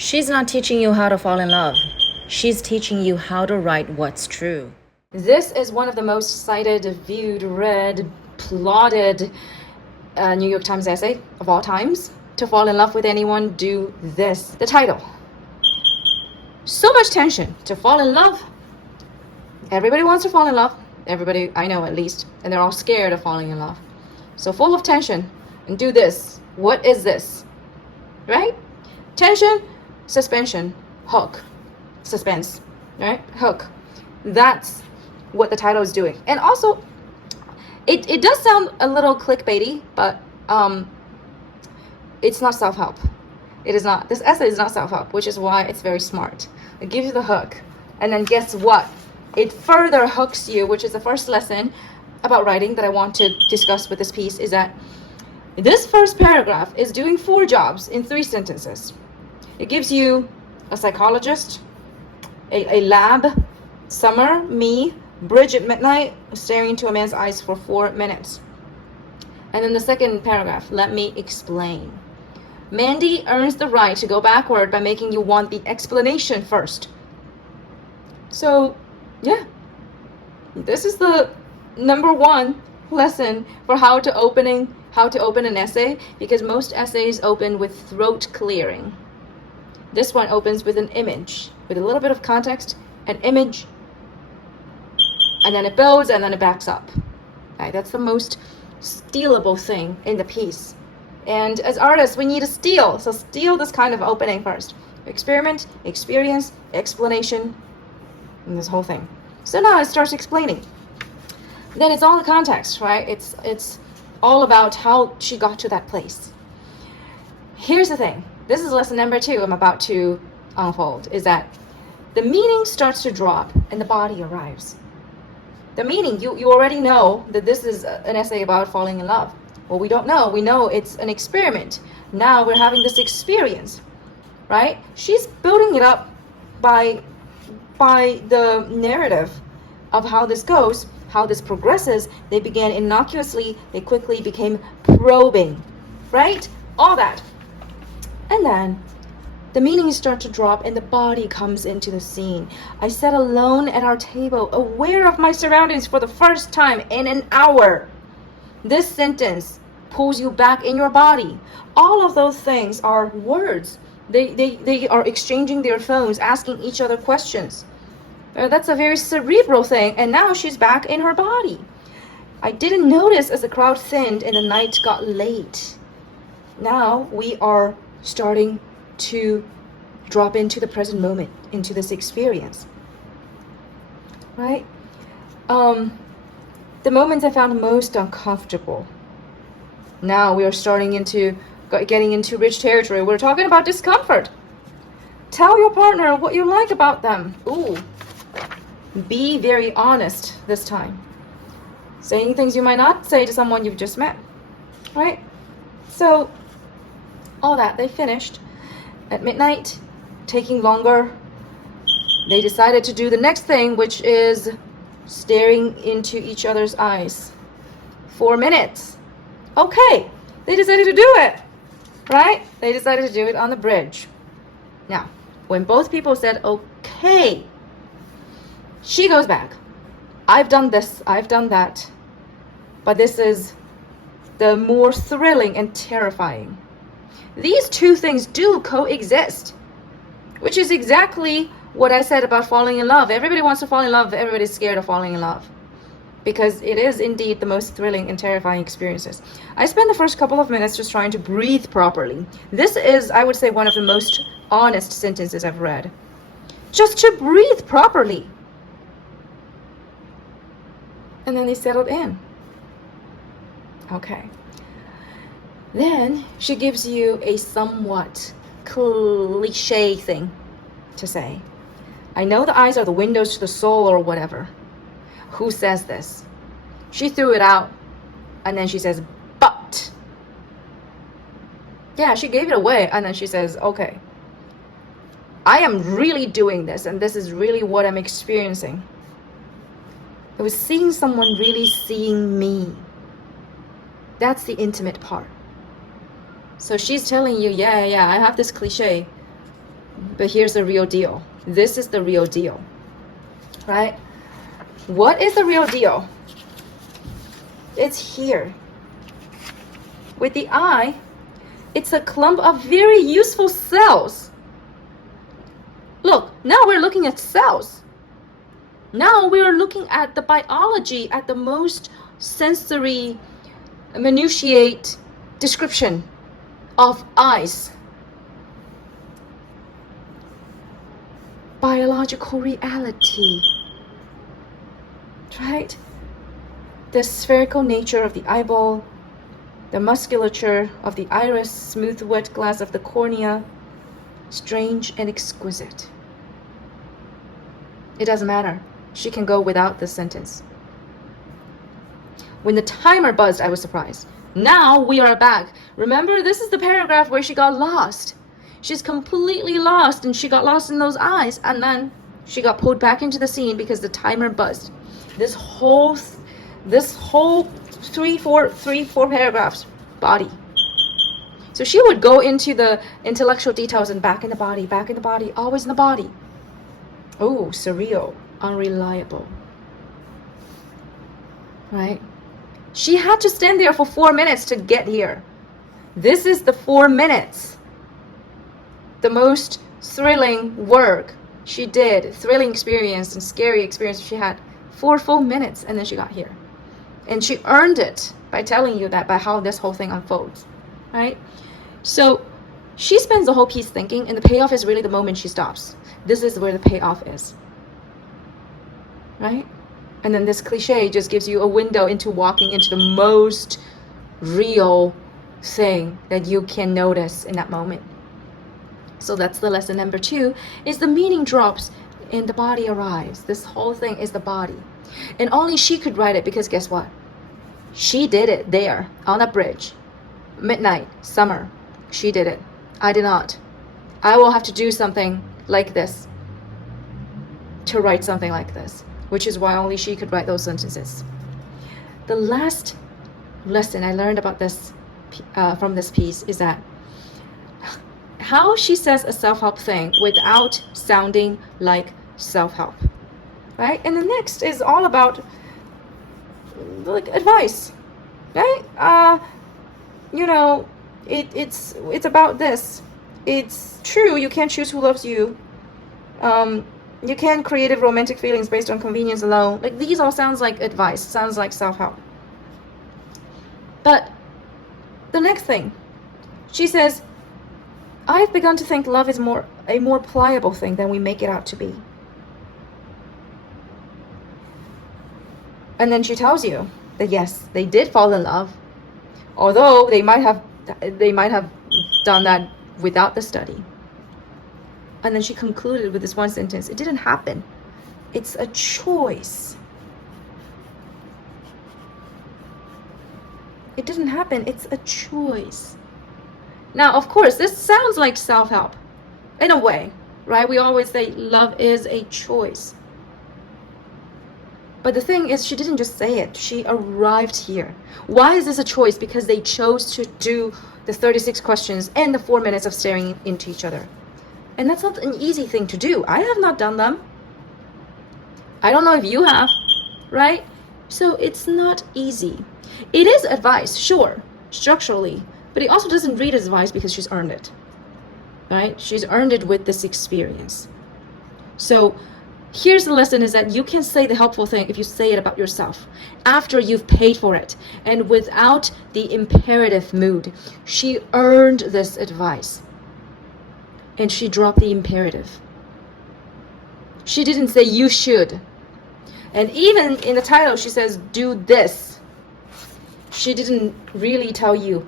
She's not teaching you how to fall in love. She's teaching you how to write what's true. This is one of the most cited, viewed, read, plotted New York Times essay of all times. To fall in love with anyone, do this. The title. So much tension. To fall in love. Everybody wants to fall in love. Everybody, I know at least. And they're all scared of falling in love. So full of tension. And do this. What is this? Right? Tension, suspension, hook, suspense, right? Hook. That's what the title is doing. And also, it does sound a little clickbaity, but it's not self-help. It is not. This essay is not self-help, which is why it's very smart. It gives you the hook. And then guess what? It further hooks you, which is the first lesson about writing that I want to discuss with this piece, is that this first paragraph is doing 4 jobs in 3 sentences. It gives you a psychologist, a lab, summer, me, bridge at midnight, staring into a man's eyes for 4 minutes. And then the second paragraph, let me explain. Mandy earns the right to go backward by making you want the explanation first. So, yeah, this is the number 1 lesson for how to open an essay, because most essays open with throat clearing. This one opens with an image, with a little bit of context, an image, and then it builds and then it backs up. Right? That's the most stealable thing in the piece. And as artists, we need to steal. So steal this kind of opening first. Experiment, experience, explanation, and this whole thing. So now it starts explaining. Then it's all the context, right? It's all about how she got to that place. Here's the thing. This is lesson number 2 I'm about to unfold, is that the meaning starts to drop and the body arrives. The meaning, you already know that this is an essay about falling in love. Well, we don't know. We know it's an experiment. Now we're having this experience, right? She's building it up by the narrative of how this goes, how this progresses. They began innocuously, they quickly became probing, right? All that. And then the meanings start to drop and the body comes into the scene. I sat alone at our table, aware of my surroundings for the first time in an hour. This sentence pulls you back in your body. All of those things are words. They are exchanging their phones, asking each other questions. That's a very cerebral thing, and now she's back in her body. I didn't notice as the crowd thinned and the night got late. Now we are starting to drop into the present moment, into this experience, right? The moments I found most uncomfortable. Now we are getting into rich territory. We're talking about discomfort. Tell your partner what you like about them. Ooh. Be very honest this time. Saying things you might not say to someone you've just met, right? So all that, they finished at midnight, taking longer. They decided to do the next thing, which is staring into each other's eyes. 4 minutes. Okay, they decided to do it, right? They decided to do it on the bridge. Now, when both people said, okay, she goes back. I've done this, I've done that. But this is the more thrilling and terrifying. These 2 things do coexist, which is exactly what I said about falling in love. Everybody wants to fall in love. Everybody's scared of falling in love because it is indeed the most thrilling and terrifying experiences. I spent the first couple of minutes just trying to breathe properly. This is, I would say, one of the most honest sentences I've read. Just to breathe properly. And then they settled in. Okay. Then she gives you a somewhat cliche thing to say. I know the eyes are the windows to the soul or whatever. Who says this? She threw it out and then she says, but. Yeah, she gave it away and then she says, okay. I am really doing this and this is really what I'm experiencing. It was seeing someone really seeing me. That's the intimate part. So she's telling you, yeah, I have this cliche. But here's the real deal. This is the real deal, right? What is the real deal? It's here. With the eye, it's a clump of very useful cells. Look, now we're looking at cells. Now we're looking at the biology at the most sensory, minutiate description of eyes. Biological reality, right? The spherical nature of the eyeball, the musculature of the iris, smooth wet glass of the cornea, strange and exquisite. It doesn't matter. She can go without this sentence. When the timer buzzed, I was surprised. Now we are back. Remember, this is the paragraph where she got lost. She's completely lost, and she got lost in those eyes, and then she got pulled back into the scene because the timer buzzed. This whole three, four paragraphs, body. So she would go into the intellectual details and back in the body, always in the body. Oh, surreal, unreliable, right? She had to stand there for 4 minutes to get here. This is the 4 minutes. The most thrilling work she did, thrilling experience and scary experience she had, 4 full minutes, and then she got here. And she earned it by telling you that, by how this whole thing unfolds, right? So she spends the whole piece thinking, and the payoff is really the moment she stops. This is where the payoff is, right? And then this cliche just gives you a window into walking into the most real thing that you can notice in that moment. So that's the lesson number 2, is the meaning drops and the body arrives. This whole thing is the body. And only she could write it, because guess what? She did it there on a bridge. Midnight, summer. She did it. I did not. I will have to do something like this to write something like this, which is why only she could write those sentences. The last lesson I learned about this from this piece is that how she says a self-help thing without sounding like self-help, right? And the next is all about like advice, right? You know, it's about this. It's true, you can't choose who loves you. You can't create romantic feelings based on convenience alone. Like, these all sounds like advice, sounds like self-help. But the next thing, she says, I've begun to think love is a more pliable thing than we make it out to be. And then she tells you that yes, they did fall in love, although they might have done that without the study. And then she concluded with this one sentence: it didn't happen. It's a choice. It didn't happen. It's a choice. Now, of course, this sounds like self-help in a way, right? We always say love is a choice. But the thing is, she didn't just say it. She arrived here. Why is this a choice? Because they chose to do the 36 questions and the 4 minutes of staring into each other. And that's not an easy thing to do. I have not done them. I don't know if you have, right? So it's not easy. It is advice, sure, structurally, but it also doesn't read as advice because she's earned it, right? She's earned it with this experience. So here's the lesson, is that you can say the helpful thing if you say it about yourself after you've paid for it and without the imperative mood. She earned this advice and she dropped the imperative. She didn't say you should. And even in the title, she says do this. She didn't really tell you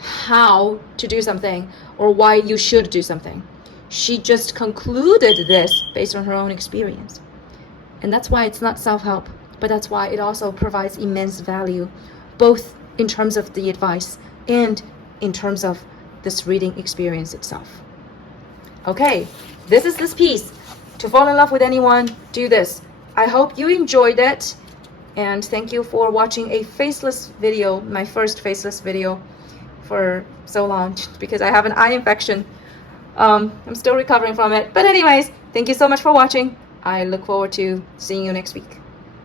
how to do something or why you should do something. She just concluded this based on her own experience. And that's why it's not self-help, but that's why it also provides immense value, both in terms of the advice and in terms of this reading experience itself. Okay, this is this piece. To fall in love with anyone, do this. I hope you enjoyed it, and thank you for watching a faceless video, my first faceless video for so long, because I have an eye infection. I'm still recovering from it. But anyways, thank you so much for watching. I look forward to seeing you next week.